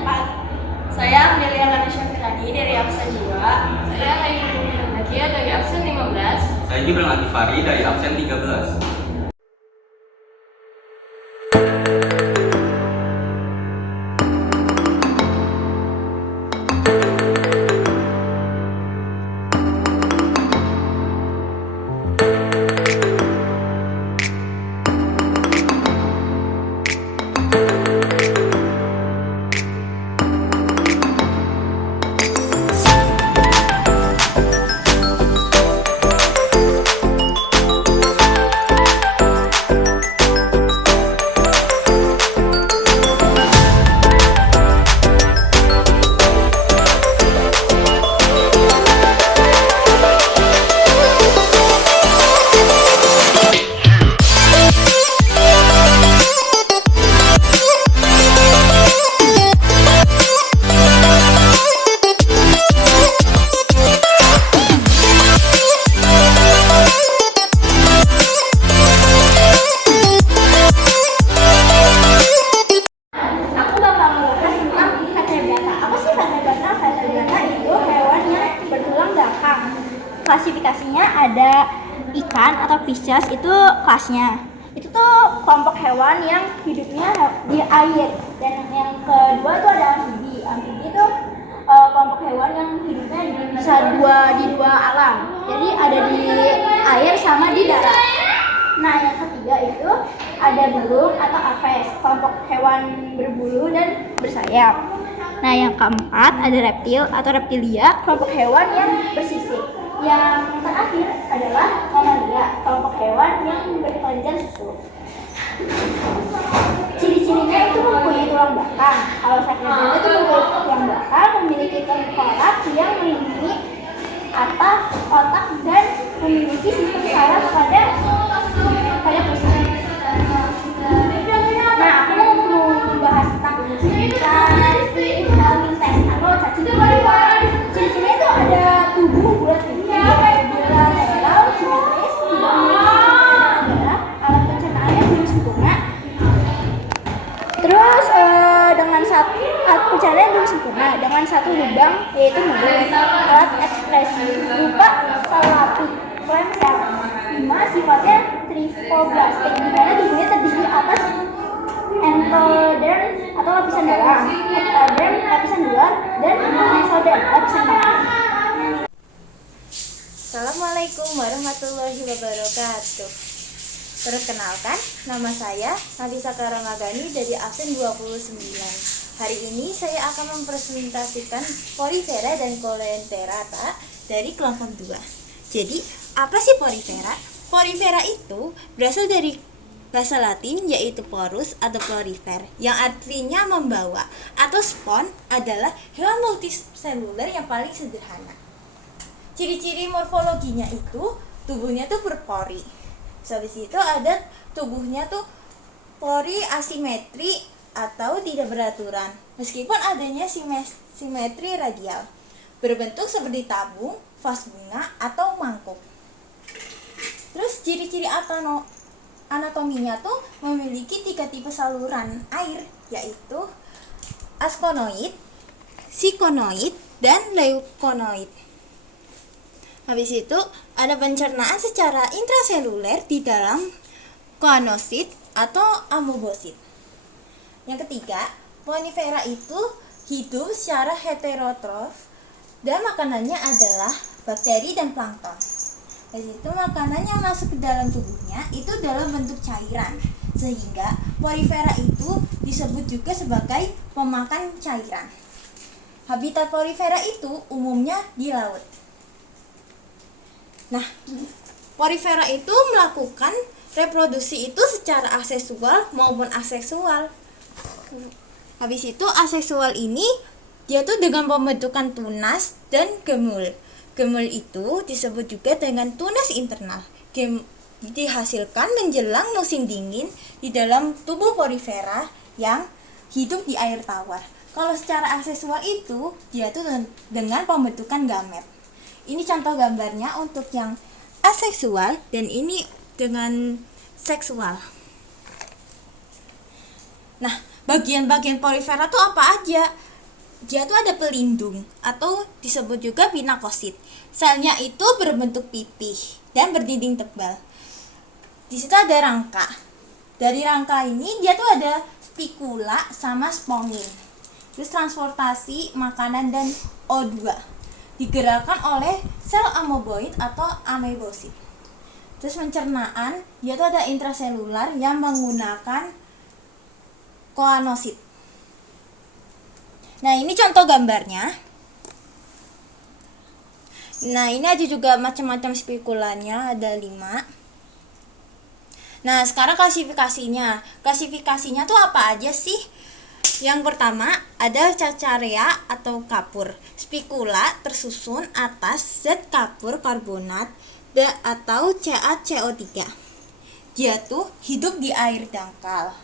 4. Saya Amelia Ganesha Firani dari absen 2. Saya Laiful Nakia dari absen 15. Saya Gibran Latifari dari absen 13. Aku bakal membahas tentang vertebrata. Apa sih vertebrata? Vertebrata itu hewan yang bertulang belakang. Klasifikasinya ada ikan atau Pisces, itu kelasnya. Itu tuh kelompok hewan yang hidupnya di air. Dan yang kedua tuh ada amfibi. Amfibi itu kelompok hewan yang hidupnya bisa di dua alam. Jadi ada di air sama di darat. Nah, yang ketiga itu ada burung atau aves, kelompok hewan berbulu dan bersayap. Nah, yang keempat ada reptil atau reptilia, kelompok hewan yang bersisik. Yang terakhir adalah mamalia, kelompok hewan yang berkelenjar susu. Ciri-cirinya itu mempunyai tulang belakang. Kalau vertebrata itu mempunyai tulang belakang, memiliki tengkorak yang melindungi atas otak dan memiliki sistem saraf pada pusat. Nah, aku mau membahas tentang tes atau cacing. Ciri-cirinya itu ada tubuh bulat bilateral, simetris, tidak memiliki darah, alat pencernaannya belum sempurna. Terus dengan alat pencernaan belum sempurna dengan satu lubang yaitu mulut, alat ekspresi berupa salapi, klemsel. 5. Sifatnya trifoblastik, di mana tubuhnya terdiri atas entoderm atau lapisan dalam, ectoderm lapisan luar, dan mesoderm lapisan dalam. Assalamualaikum warahmatullahi wabarakatuh. Perkenalkan, nama saya Nafisa Karamagani dari absen 29. Hari ini saya akan mempresentasikan Porifera dan Coleopterata dari kelompok 2. Jadi, apa sih Porifera? Porifera itu berasal dari bahasa Latin yaitu porus atau porifer yang artinya membawa, atau spon adalah hewan multiseluler yang paling sederhana. Ciri-ciri morfologinya itu tubuhnya tuh berpori. Habis itu ada tubuhnya tuh pori asimetri atau tidak beraturan, meskipun adanya simetri radial, berbentuk seperti tabung, vas bunga, atau mangkuk. Terus ciri-ciri anatominya tuh memiliki 3 tipe saluran air, yaitu askonoid, sikonoid, dan leukonoid. Habis itu ada pencernaan secara intraseluler di dalam koanosit atau amoebosit. Yang ketiga, Porifera itu hidup secara heterotrof dan makanannya adalah bakteri dan plankton. Dari itu makanan yang masuk ke dalam tubuhnya itu dalam bentuk cairan, sehingga Porifera itu disebut juga sebagai pemakan cairan. Habitat Porifera itu umumnya di laut. Nah, Porifera itu melakukan reproduksi itu secara aseksual maupun aseksual. Habis itu aseksual ini dia tuh dengan pembentukan tunas dan gemul. Gemul itu disebut juga dengan tunas internal. Dihasilkan menjelang musim dingin di dalam tubuh Porifera yang hidup di air tawar. Kalau secara aseksual itu dia tuh dengan pembentukan gamet. Ini contoh gambarnya untuk yang aseksual dan ini dengan seksual. Nah, Bagian-bagian porifera tuh apa aja? Dia tuh ada pelindung atau disebut juga pinakosit. Selnya itu berbentuk pipih dan berdinding tebal. Di situ ada rangka. Dari rangka ini dia tuh ada spikula sama spongin. Terus transportasi makanan dan O2 digerakkan oleh sel amoeboid atau amebosit. Terus pencernaan dia tuh ada intraselular yang menggunakan koanosit. Nah, ini contoh gambarnya. Nah, ini ada juga macam-macam spikulanya, ada 5. Nah, sekarang klasifikasinya. Klasifikasinya tuh apa aja sih? Yang pertama, ada cacarea atau kapur. Spikula tersusun atas zat kapur karbonat atau CaCO3. Dia tuh hidup di air dangkal.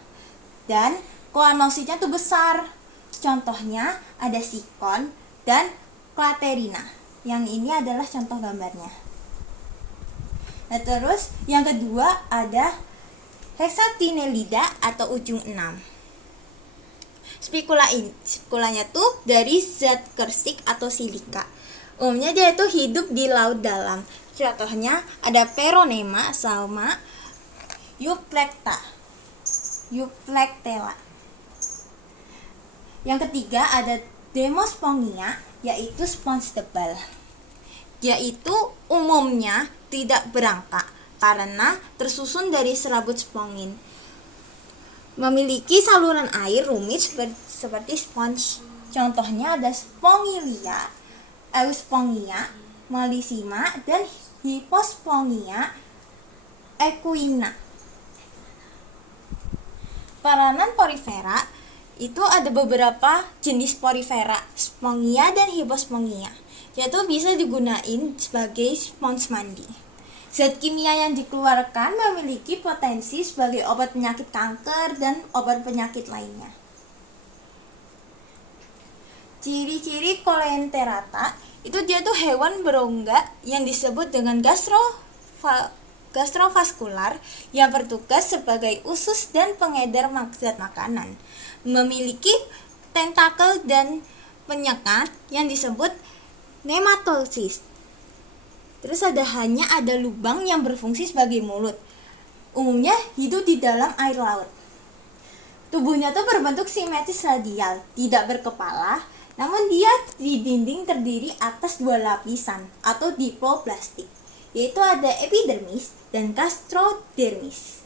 Dan koanositnya tuh besar. Contohnya ada sikon dan klaterina. Yang ini adalah contoh gambarnya. Nah, terus yang kedua ada hexatinellida atau ujung 6. Spikulanya tuh dari zat kersik atau silika. Umumnya dia itu hidup di laut dalam. Contohnya ada peronema sama Euplectella. Yang ketiga ada Demospongia, yaitu spons tebal. Yaitu umumnya tidak berangka karena tersusun dari serabut spongin. Memiliki saluran air rumit seperti spons. Contohnya ada Spongilia, Euspongia, Mollissima, dan Hippospongia equina. Peranan porifera itu ada beberapa jenis porifera, Spongia dan Hippospongia, yaitu bisa digunain sebagai spons mandi. Zat kimia yang dikeluarkan memiliki potensi sebagai obat penyakit kanker dan obat penyakit lainnya. Ciri-ciri Coleanterata itu dia tuh hewan berongga yang disebut dengan gastrovaskular yang bertugas sebagai usus dan pengedar zat makanan. Memiliki tentakel dan penyekat yang disebut nematocyst. Terus hanya ada lubang yang berfungsi sebagai mulut. Umumnya hidup di dalam air laut. Tubuhnya tuh berbentuk simetris radial, tidak berkepala, namun dia di dinding terdiri atas 2 lapisan atau diploplastik, yaitu ada epidermis dan gastrodermis.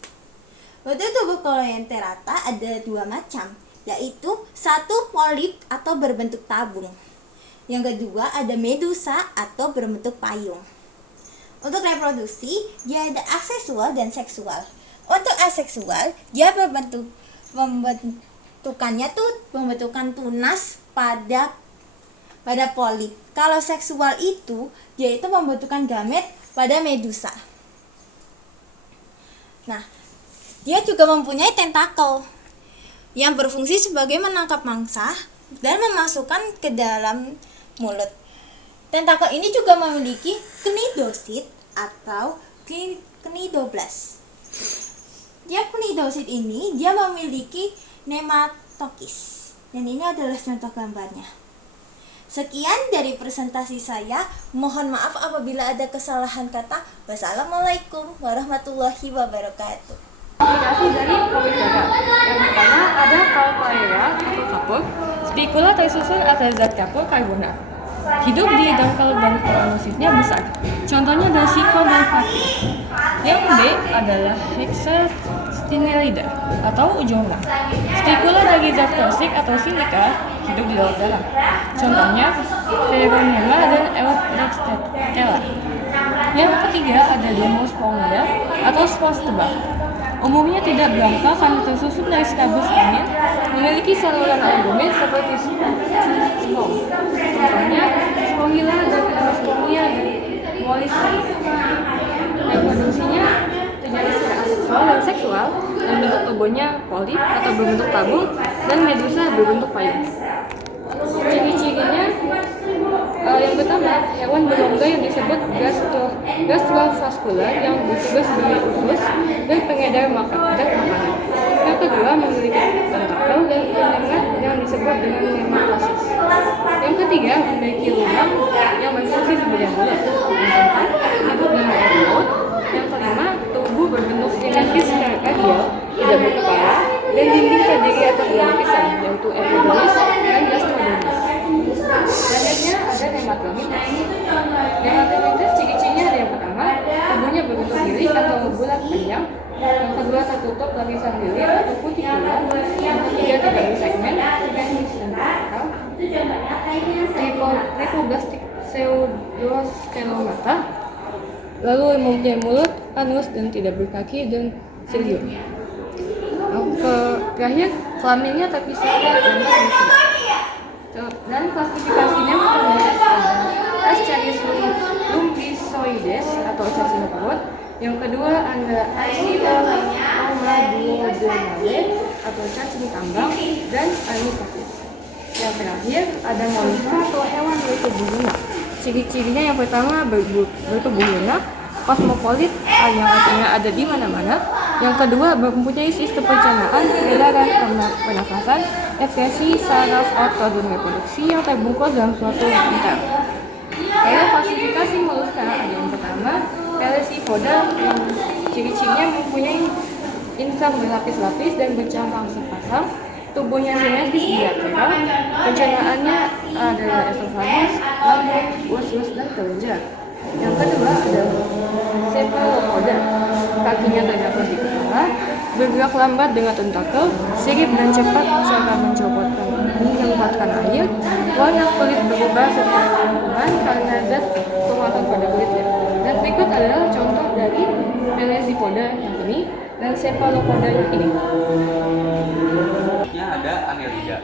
Pada tubuh Coleanterata ada 2 macam, yaitu 1 polip atau berbentuk tabung. Yang kedua ada medusa atau berbentuk payung. Untuk reproduksi, dia ada aseksual dan seksual. Untuk aseksual, dia pembentukannya tuh pembentukan tunas pada polip. Kalau seksual itu, yaitu pembentukan gamet pada medusa. Nah, dia juga mempunyai tentakel yang berfungsi sebagai menangkap mangsa dan memasukkan ke dalam mulut. Tentakel ini juga memiliki cnidosit atau cnidoblast. Cnidosit ini dia memiliki nematokis. Dan ini adalah contoh gambarnya. Sekian dari presentasi saya. Mohon maaf apabila ada kesalahan kata. Wassalamualaikum warahmatullahi wabarakatuh. Aplikasi dari porifera. Yang pertama ada Calcarea atau kapur. Spikula tersusun atas zat kapur karbonat. Hidup di dangkal dan koanositnya besar. Contohnya ada sikon dan klater. Yang B adalah hexatinellida atau ujung 6. Spikula dari zat kersik atau silika, hidup di laut dalam. Contohnya peronema dan Euplectella. Yang ketiga ada Demospongia atau spons tebal. Umumnya tidak berangka karena tersusun dari serabut spongin, memiliki saluran air rumit seperti spong. Contohnya Spongilla dan Euspongia dan Mollissima. Reproduksinya terjadi secara aseksual dan seksual, dan bentuk tubuhnya polip atau berbentuk tabung, dan medusa berbentuk payung. Ciri-cirinya yang pertama, hewan berongga yang disebut gastrovaskular yang bertugas sebagai usus dan pengedar makanan. Yang kedua, memiliki tentakel atau lemak yang disebut dengan nematosis. Yang ketiga, memiliki lubang yang berfungsi sebagai mulut. Yang keempat, hidup dalam air laut. Yang kelima, tubuh berbentuk simetris radial, tidak berkepala, dan dinding terdiri atas dua lapisan, yaitu epidermis dan gastrodermis. Selanjutnya ada nematomites. Nematomites ciri-cirinya ada yang pertama, tubuhnya berbentuk bilik atau bulat panjang. Yang kedua, tertutup lapisan bilik atau kutikula. Yang ketiga, tidak bersegmen, tripoblastik pseudostelomata. Lalu mempunyai mulut, anus, dan tidak berkaki dan cilium. Terakhir, kelaminnya terpisah dan dan klasifikasinya menurut Ascaris lumbricoides atau cacing perut. Yang kedua ada Asciloma duodenale atau cacing tambang dan Anisakis. Yang terakhir ada Mollusca atau hewan bertubuh lunak. Ciri-cirinya yang pertama bertubuh lunak, kosmopolit yang artinya ada di mana-mana. Yang kedua mempunyai sistem pencernaan, peredaran, pernafasan, ekskresi, saraf, otot, dan reproduksi yang terbungkus dalam suatu intel. Lalu klasifikasi Mollusca ada yang pertama Pelecypoda yang ciri-cirinya mempunyai insang berlapis-lapis dan bercabang sepasang, tubuhnya simetris bilateral, pencernaannya adalah esofagus, lambung, usus, dan kelenjar. Yang kedua ada Cephalopoda, kakinya terdapat di kepala, bergerak lambat dengan tentakel, sirip dan cepat cara menyempatkan air, warna kulit berubah sesuai lingkungan karena zat pemakan pada kulitnya. Dan berikut adalah contoh dari Pelecypoda yang ini dan Cephalopoda yang ini. Ada Annelida.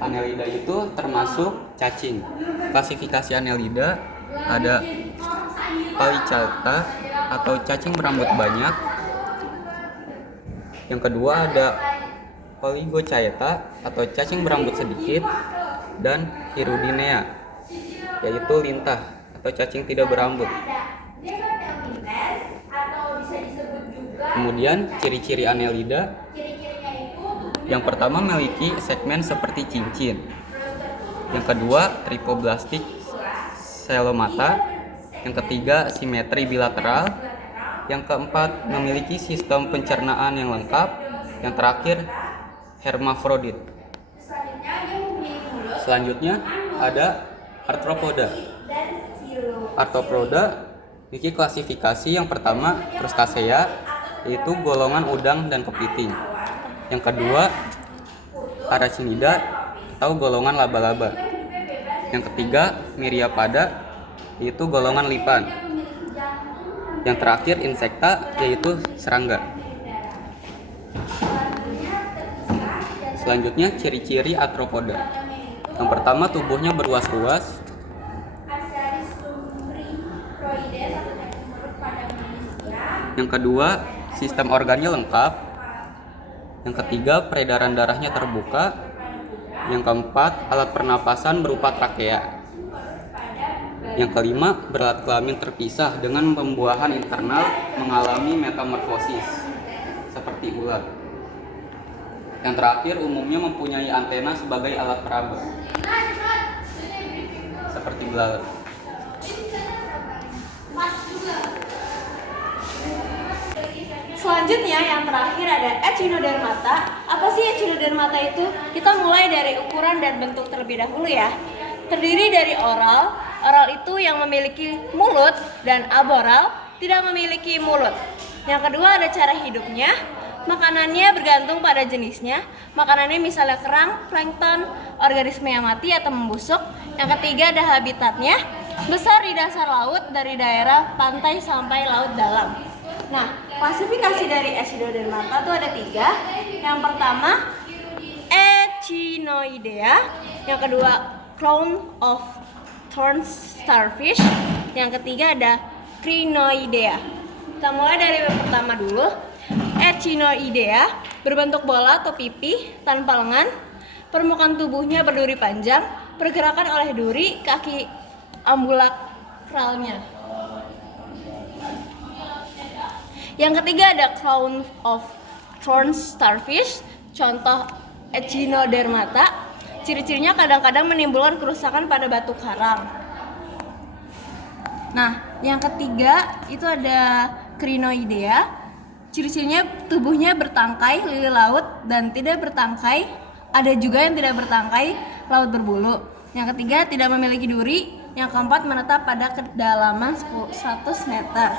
Annelida itu termasuk cacing. Klasifikasi Annelida ada Polychaeta atau cacing berambut banyak. Yang kedua ada Oligochaeta atau cacing berambut sedikit, dan Hirudinea yaitu lintah atau cacing tidak berambut. Kemudian ciri-ciri Annelida, yang pertama memiliki segmen seperti cincin. Yang kedua tripoblastik selomata. Yang ketiga simetri bilateral. Yang keempat memiliki sistem pencernaan yang lengkap. Yang terakhir hermafrodit. Selanjutnya ada Arthropoda. Arthropoda memiliki klasifikasi yang pertama Crustacea, yaitu golongan udang dan kepiting. Yang kedua Arachnida atau golongan laba-laba. Yang ketiga Myriapoda, yaitu golongan lipan. Yang terakhir Insecta, yaitu serangga. Selanjutnya ciri-ciri Arthropoda. Yang pertama tubuhnya berluas-luas. Yang kedua sistem organnya lengkap. Yang ketiga peredaran darahnya terbuka. Yang keempat alat pernapasan berupa trakea. Yang kelima berat kelamin terpisah dengan pembuahan internal mengalami metamorfosis seperti ular. Yang terakhir umumnya mempunyai antena sebagai alat peraba seperti belaler. Selanjutnya yang terakhir ada Echinodermata. Apa sih Echinodermata itu? Kita mulai dari ukuran dan bentuk terlebih dahulu ya. Terdiri dari oral. Oral itu yang memiliki mulut dan aboral tidak memiliki mulut. Yang kedua ada cara hidupnya. Makanannya bergantung pada jenisnya. Makanannya misalnya kerang, plankton, organisme yang mati atau membusuk. Yang ketiga ada habitatnya. Besar di dasar laut dari daerah pantai sampai laut dalam. Nah, klasifikasi dari Echinodermata itu ada 3. Yang pertama Echinoidea. Yang kedua Crown of Thorns starfish. Yang ketiga ada Crinoidea. Kita mulai dari yang pertama dulu. Echinoidea berbentuk bola atau pipi tanpa lengan. Permukaan tubuhnya berduri panjang, pergerakan oleh duri kaki ambulakralnya. Yang ketiga ada Crown of Thorns starfish. Contoh Echinodermata. Ciri-cirinya kadang-kadang menimbulkan kerusakan pada batu karang. Nah, yang ketiga itu ada Crinoidea. Ciri-cirinya tubuhnya bertangkai, lili laut, dan tidak bertangkai. Ada juga yang tidak bertangkai, laut berbulu. Yang ketiga tidak memiliki duri. Yang keempat menetap pada kedalaman 100 meter.